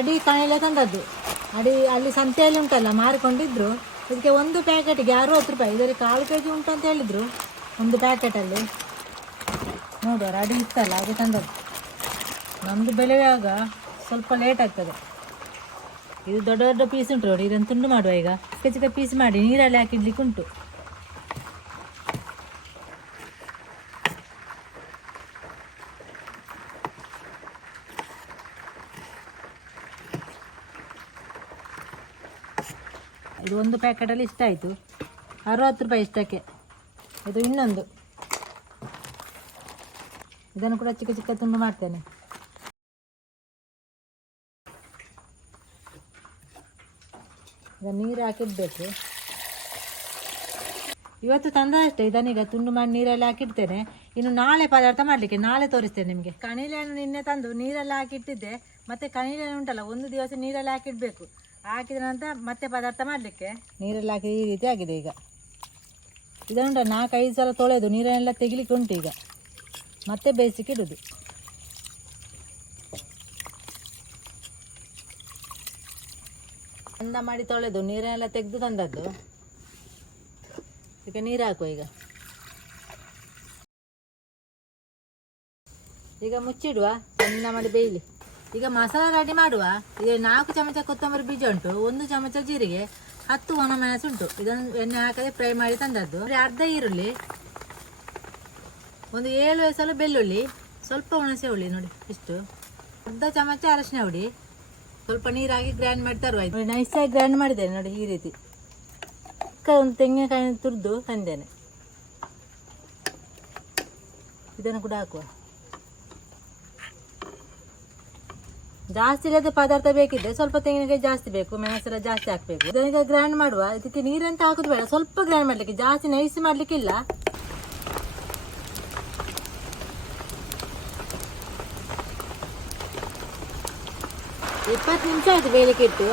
ಅಡಿ ಕಾಯಿಲೆ ತಂದದ್ದು. ಅಡಿ ಅಲ್ಲಿ ಸಂತೆಯಲ್ಲಿ ಉಂಟಲ್ಲ, ಮಾರಿಕೊಂಡಿದ್ರು. ಇದಕ್ಕೆ ಒಂದು ಪ್ಯಾಕೆಟ್ಗೆ ಅರುವತ್ತು ರೂಪಾಯಿ. ಇದರಲ್ಲಿ ಕಾಲು ಕೆ ಜಿ ಉಂಟು ಅಂತ ಹೇಳಿದ್ರು, ಒಂದು ಪ್ಯಾಕೆಟಲ್ಲಿ. ನೋಡುವ ಅಡಿ ಇತ್ತಲ್ಲ ಅದು ತಂದದ್ದು. ನಮ್ಮದು ಬೆಳೆಯುವಾಗ ಸ್ವಲ್ಪ ಲೇಟ್ ಆಗ್ತದೆ. ಇದು ದೊಡ್ಡ ದೊಡ್ಡ ಪೀಸ್ ಉಂಟು ನೋಡಿ, ಇದನ್ನು ತುಂಡು ಮಾಡುವ ಈಗ. ಚಿಕ್ಕ ಚಿಕ್ಕ ಪೀಸ್ ಮಾಡಿ ನೀರಲ್ಲಿ ಹಾಕಿಡ್ಲಿಕ್ಕೆ ಉಂಟು ಇದು ಒಂದು ಪ್ಯಾಕೆಟಲ್ಲಿ ಇಷ್ಟ ಆಯಿತು. ಅರವತ್ತು ರೂಪಾಯಿ ಇಷ್ಟಕ್ಕೆ. ಇದು ಇನ್ನೊಂದು. ಇದನ್ನು ಕೂಡ ಚಿಕ್ಕ ಚಿಕ್ಕ ತುಂಡು ಮಾಡ್ತೇನೆ. ಈಗ ನೀರು ಹಾಕಿಡ್ಬೇಕು. ಇವತ್ತು ತಂದ ಅಷ್ಟೇ. ಇದನ್ನೀಗ ತುಂಡು ಮಾಡಿ ನೀರಲ್ಲಿ ಹಾಕಿಡ್ತೇನೆ. ಇನ್ನು ನಾಳೆ ಪದಾರ್ಥ ಮಾಡಲಿಕ್ಕೆ ನಾಳೆ ತೋರಿಸ್ತೇನೆ ನಿಮಗೆ. ಕಣಿಲೆಯನ್ನು ನಿನ್ನೆ ತಂದು ನೀರಲ್ಲಿ ಹಾಕಿಟ್ಟಿದ್ದೆ. ಮತ್ತೆ ಕಣಿಲೆ ಉಂಟಲ್ಲ, ಒಂದು ದಿವಸ ನೀರಲ್ಲಿ ಹಾಕಿಡ್ಬೇಕು. ಹಾಕಿದ ನಂತರ ಮತ್ತೆ ಪದಾರ್ಥ ಮಾಡಲಿಕ್ಕೆ. ನೀರೆಲ್ಲ ಹಾಕಿ ಈ ರೀತಿ ಆಗಿದೆ ಈಗ. ಇದನ್ನುಂಟ ನಾಲ್ಕೈದು ಸಲ ತೊಳೆದು ನೀರನ್ನೆಲ್ಲ ತೆಗಿಲಿಕ್ಕೆ ಉಂಟು ಈಗ. ಮತ್ತೆ ಬೇಯಿಸಿಕ್ಕೆ ಇಡುದು. ಚಂದ ಮಾಡಿ ತೊಳೆದು ನೀರನ್ನೆಲ್ಲ ತೆಗೆದು ತಂದದ್ದು. ಈಗ ನೀರು ಹಾಕುವ ಈಗ. ಈಗ ಮುಚ್ಚಿಡುವ ಚಂದ ಮಾಡಿ ಬೇಯಲಿ. ಈಗ ಮಸಾಲ ರೆಡಿ ಮಾಡುವ. ಈಗ ನಾಲ್ಕು ಚಮಚ ಕೊತ್ತಂಬರಿ ಬೀಜ ಉಂಟು. ಒಂದು ಚಮಚ ಜೀರಿಗೆ, ಹತ್ತು ಒಣಮೆಣಸು ಉಂಟು. ಇದನ್ನು ಎಣ್ಣೆ ಹಾಕದೆ ಫ್ರೈ ಮಾಡಿ ತಂದದ್ದು. ಅರ್ಧ ಈರುಳ್ಳಿ, ಒಂದು ಏಳು ಎಸಲು ಬೆಳ್ಳುಳ್ಳಿ, ಸ್ವಲ್ಪ ಹುಣಸೆ ಹುಳಿ ನೋಡಿ, ಇಷ್ಟು. ಅರ್ಧ ಚಮಚ ಅರಶಿನ ಹುಡಿ. ಸ್ವಲ್ಪ ನೀರಾಗಿ ಗ್ರೈಂಡ್ ಮಾಡಿ ತರುವ ನೋಡಿ ನೈಸಾಗಿ ಗ್ರೈಂಡ್ ಮಾಡಿದ್ದೇನೆ ನೋಡಿ ಈ ರೀತಿ. ಒಂದು ತೆಂಗಿನಕಾಯಿ ತುರಿದು ತಂದೇನೆ. ಇದನ್ನು ಕೂಡ ಹಾಕುವ. ಜಾಸ್ತಿ ಇಲ್ಲದ ಪದಾರ್ಥ ಬೇಕಿದ್ರೆ ಸ್ವಲ್ಪ ತೆಂಗಿನಕಾಯಿ ಜಾಸ್ತಿ ಬೇಕು, ಮೆಣಸೆಲ್ಲ ಜಾಸ್ತಿ ಹಾಕಬೇಕು. ಇದನ್ನೀಗ ಗ್ರೈಂಡ್ ಮಾಡುವ. ಇದಕ್ಕೆ ನೀರಂತ ಹಾಕೋದು ಬೇಡ. ಸ್ವಲ್ಪ ಗ್ರೈಂಡ್ ಮಾಡಲಿಕ್ಕೆ, ಜಾಸ್ತಿ ನೈಸ್ ಮಾಡಲಿಕ್ಕಿಲ್ಲ ಇಪ್ಪತ್ತು ನಿಮಿಷ ಆಯ್ತು ಬೇಯಲಿಕ್ಕೆ ಇಟ್ಟು.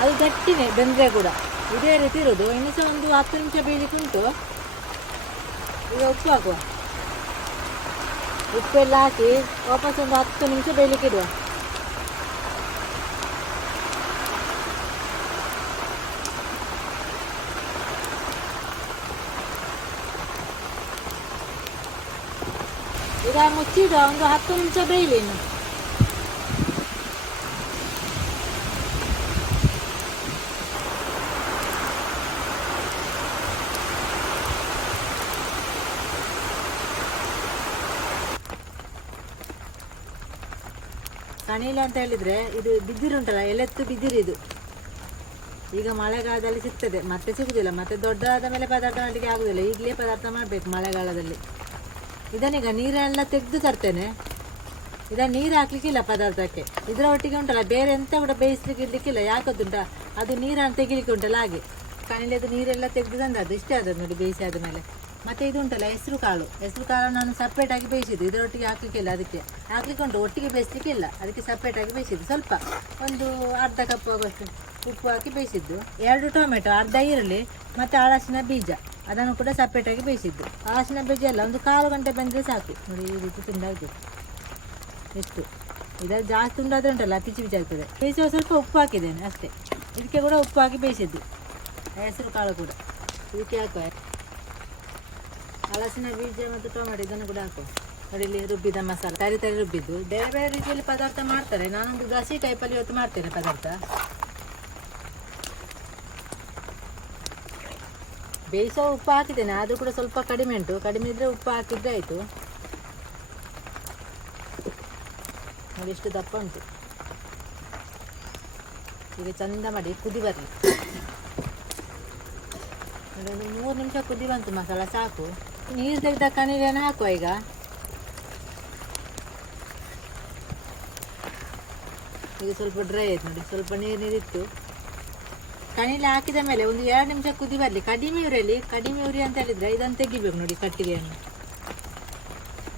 ಅದು ಗಟ್ಟಿನೇ, ಬೆಂದರೆ ಕೂಡ. ಇದೇ ರೀತಿ ಇರೋದು ಇನ್ನು ಸಹ ಒಂದು ಹತ್ತು ನಿಮಿಷ ಬೇಯಲಿಕ್ಕೆ ಉಂಟು ಈಗ ಉಪ್ಪು ಹಾಕುವ ಉಪ್ಪೆಲ್ಲ ಹಾಕಿ ವಾಪಸ್ ಒಂದು ಹತ್ತು ನಿಮಿಷ ಬೇಯಲಿಕ್ಕೆ ಇಡುವ ಈಗ ಮುಚ್ಚಿಡುವ, ಒಂದು ಹತ್ತು ನಿಮಿಷ ಬೇಯಲಿ ಇನ್ನು. ಕಣೀಲೆ ಅಂತ ಹೇಳಿದ್ರೆ ಇದು ಬಿದಿರುಂಟಲ್ಲ ಎಲೆತ್ತು ಬಿದಿರು ಇದು. ಈಗ ಮಳೆಗಾಲದಲ್ಲಿ ಸಿಗ್ತದೆ, ಮತ್ತೆ ಸಿಗುದಿಲ್ಲ, ಮತ್ತೆ ದೊಡ್ಡದಾದ ಮೇಲೆ ಪದಾರ್ಥ ಮಾಡಲಿಕ್ಕೆ ಆಗುದಿಲ್ಲ, ಈಗಲೇ ಪದಾರ್ಥ ಮಾಡಬೇಕು ಮಳೆಗಾಲದಲ್ಲಿ. ಇದನ್ನೀಗ ನೀರೆಲ್ಲ ತೆಗೆದು ತರ್ತೇನೆ. ಇದನ್ನು ನೀರು ಹಾಕ್ಲಿಕ್ಕಿಲ್ಲ ಪದಾರ್ಥಕ್ಕೆ. ಇದರ ಒಟ್ಟಿಗೆ ಉಂಟಲ್ಲ, ಬೇರೆ ಎಂತ ಕೂಡ ಬೇಯಿಸ್ಲಿಕ್ಕೆ ಇರ್ಲಿಕ್ಕಿಲ್ಲ ಯಾಕದುಂಟ ಅದು ನೀರನ್ನು ತೆಗಿಲಿಕ್ಕೆ ಉಂಟಲ್ಲ ಹಾಗೆ. ಕಣಿಲೆದು ನೀರೆಲ್ಲ ತೆಗೆದು ತಂದದ್ದು, ಇಷ್ಟೇ ಆದದ್ದು ನೋಡಿ ಬೇಯಿಸಿ ಆದ ಮೇಲೆ. ಮತ್ತೆ ಇದು ಉಂಟಲ್ಲ, ಹೆಸರು ಕಾಳು. ಹೆಸರು ಕಾಳು ನಾನು ಸಪ್ರೇಟ್ ಆಗಿ ಬೇಯಿಸಿದ್ದು. ಇದರೊಟ್ಟಿಗೆ ಹಾಕ್ಲಿಕ್ಕಿಲ್ಲ ಅದಕ್ಕೆ. ಹಾಕ್ಲಿಕ್ಕೆ ಉಂಟು ಒಟ್ಟಿಗೆ ಬೇಯಿಸ್ಲಿಕ್ಕಿಲ್ಲ. ಅದಕ್ಕೆ ಸಪ್ರೇಟ್ ಆಗಿ ಬೇಯಿಸಿದ್ದು. ಸ್ವಲ್ಪ ಒಂದು ಅರ್ಧ ಕಪ್ ಆಗುವಷ್ಟು ಉಪ್ಪು ಹಾಕಿ ಬೇಯಿಸಿದ್ದು. ಎರಡು ಟೊಮೆಟೊ, ಅರ್ಧ ಈರುಳ್ಳಿ ಮತ್ತು ಹಳಸಿನ ಬೀಜ. ಅದನ್ನು ಕೂಡ ಸಪ್ರೇಟ್ ಆಗಿ ಬೇಯಿಸಿದ್ದು. ಹಳಸಿನ ಬೀಜ ಎಲ್ಲ ಒಂದು ಕಾಲು ಗಂಟೆ ಬಂದರೆ ಸಾಕು. ನೋಡಿ, ಈ ರೀತಿ ತಿಂದಾಗಬೇಕು ಎಷ್ಟು? ಇದರಲ್ಲಿ ಜಾಸ್ತಿ ಉಂಟಾದ್ರೆ ಉಂಟಲ್ಲ, ಪಿಚಿ ಪಿಚಿ ಆಗ್ತದೆ. ಬೇಯಿಸುವ ಸ್ವಲ್ಪ ಉಪ್ಪು ಹಾಕಿದ್ದೇನೆ, ಅಷ್ಟೇ. ಇದಕ್ಕೆ ಕೂಡ ಉಪ್ಪು ಹಾಕಿ ಬೇಯಿಸಿದ್ದು. ಹೆಸರು ಕಾಳು ಕೂಡ. ಇದಕ್ಕೆ ಹಾಕುವ. ಹಲಸಿನ ಬೀಜ ಮತ್ತು ಟೊಮೆಟೊ, ಇದನ್ನು ಕೂಡ ಹಾಕು. ಇಲ್ಲಿ ರುಬ್ಬಿದ ಮಸಾಲ. ತರಿ ತರಿ ರುಬ್ಬಿದ್ದು. ಬೇರೆ ಬೇರೆ ರೀತಿಯಲ್ಲಿ ಪದಾರ್ಥ ಮಾಡ್ತಾರೆ. ನಾನೊಂದು ಗಸಿ ಟೈಪಲ್ಲಿ ಇವತ್ತು ಮಾಡ್ತೇನೆ ಪದಾರ್ಥ. ಬೇಯಿಸೋ ಉಪ್ಪು ಹಾಕಿದ್ದೇನೆ. ಅದು ಕೂಡ ಸ್ವಲ್ಪ ಕಡಿಮೆ ಉಂಟು. ಕಡಿಮೆ ಇದ್ದರೆ ಉಪ್ಪು ಹಾಕಿದ್ರೆ ಆಯಿತು. ನೋಡಿ, ಎಷ್ಟು ದಪ್ಪ ಉಂಟು. ಈಗ ಚಂದ ಮಾಡಿ ಕುದಿ ಬರಲಿ. ಒಂದು ಮೂರು ನಿಮಿಷ ಕುದಿ ಬಂತು ಮಸಾಲ. ಸಾಕು. ನೀರು ತೆಗೆದ ಕಣಿವೆಯನ್ನು ಹಾಕುವ ಈಗ. ಈಗ ಸ್ವಲ್ಪ ಡ್ರೈ ಆಯ್ತು ನೋಡಿ, ಸ್ವಲ್ಪ ನೀರು ನೀರಿತ್ತು. ಕಣಿಲೆ ಹಾಕಿದ ಮೇಲೆ ಒಂದು ಎರಡು ನಿಮಿಷ ಕುದಿ ಬರಲಿ. ಕಡಿಮೆ ಉರಿಯಲ್ಲಿ ಕಡಿಮೆ ಉರಿ ಅಂತ ಹೇಳಿದ್ರೆ ಇದನ್ನು ತೆಗಿಬೇಕು ನೋಡಿ ಕಟ್ಟಿಗೆಯನ್ನು.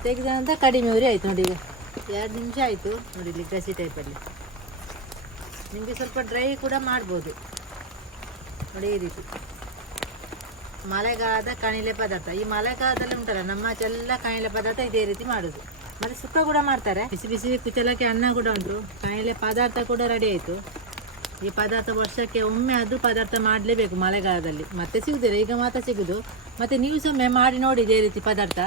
ತೆಗೆದ ನಂತರ ಕಡಿಮೆ ಉರಿ ಆಯ್ತು ನೋಡಿ ಈಗ. ಎರಡು ನಿಮಿಷ ಆಯಿತು ನೋಡಿ ಇಲ್ಲಿ ಗಸಿ ಟೈಪಲ್ಲಿ ನಿಮಗೆ ಸ್ವಲ್ಪ ಡ್ರೈ ಕೂಡ ಮಾಡ್ಬೋದು. ನೋಡಿ ಈ ರೀತಿ. ಮಳೆಗಾಲದ ಕಣಿಲೆ ಪದಾರ್ಥ. ಈ ಮಳೆಗಾಲದಲ್ಲಿ ಉಂಟಲ್ಲ, ನಮ್ಮ ಎಲ್ಲ ಕಣಿಲೆ ಪದಾರ್ಥ ಇದೇ ರೀತಿ ಮಾಡುದು. ಮತ್ತೆ ಸುಕ್ಕ ಕೂಡ ಮಾಡ್ತಾರೆ. ಬಿಸಿ ಬಿಸಿ ಕುಚಲಕ್ಕೆ ಅನ್ನ ಕೂಡ ಉಂಟು. ಕಣಿಲೆ ಪದಾರ್ಥ ಕೂಡ ರೆಡಿ ಆಯಿತು. ಈ ಪದಾರ್ಥ ವರ್ಷಕ್ಕೆ ಒಮ್ಮೆ ಅದು ಪದಾರ್ಥ ಮಾಡಲೇಬೇಕು ಮಳೆಗಾಲದಲ್ಲಿ. ಮತ್ತೆ ಸಿಗುದಿಲ್ಲ, ಈಗ ಮಾತ್ರ ಸಿಗುದು. ಮತ್ತೆ ನೀವು ಸೊಮ್ಮೆ ಮಾಡಿ ನೋಡಿ ಇದೇ ರೀತಿ ಪದಾರ್ಥ.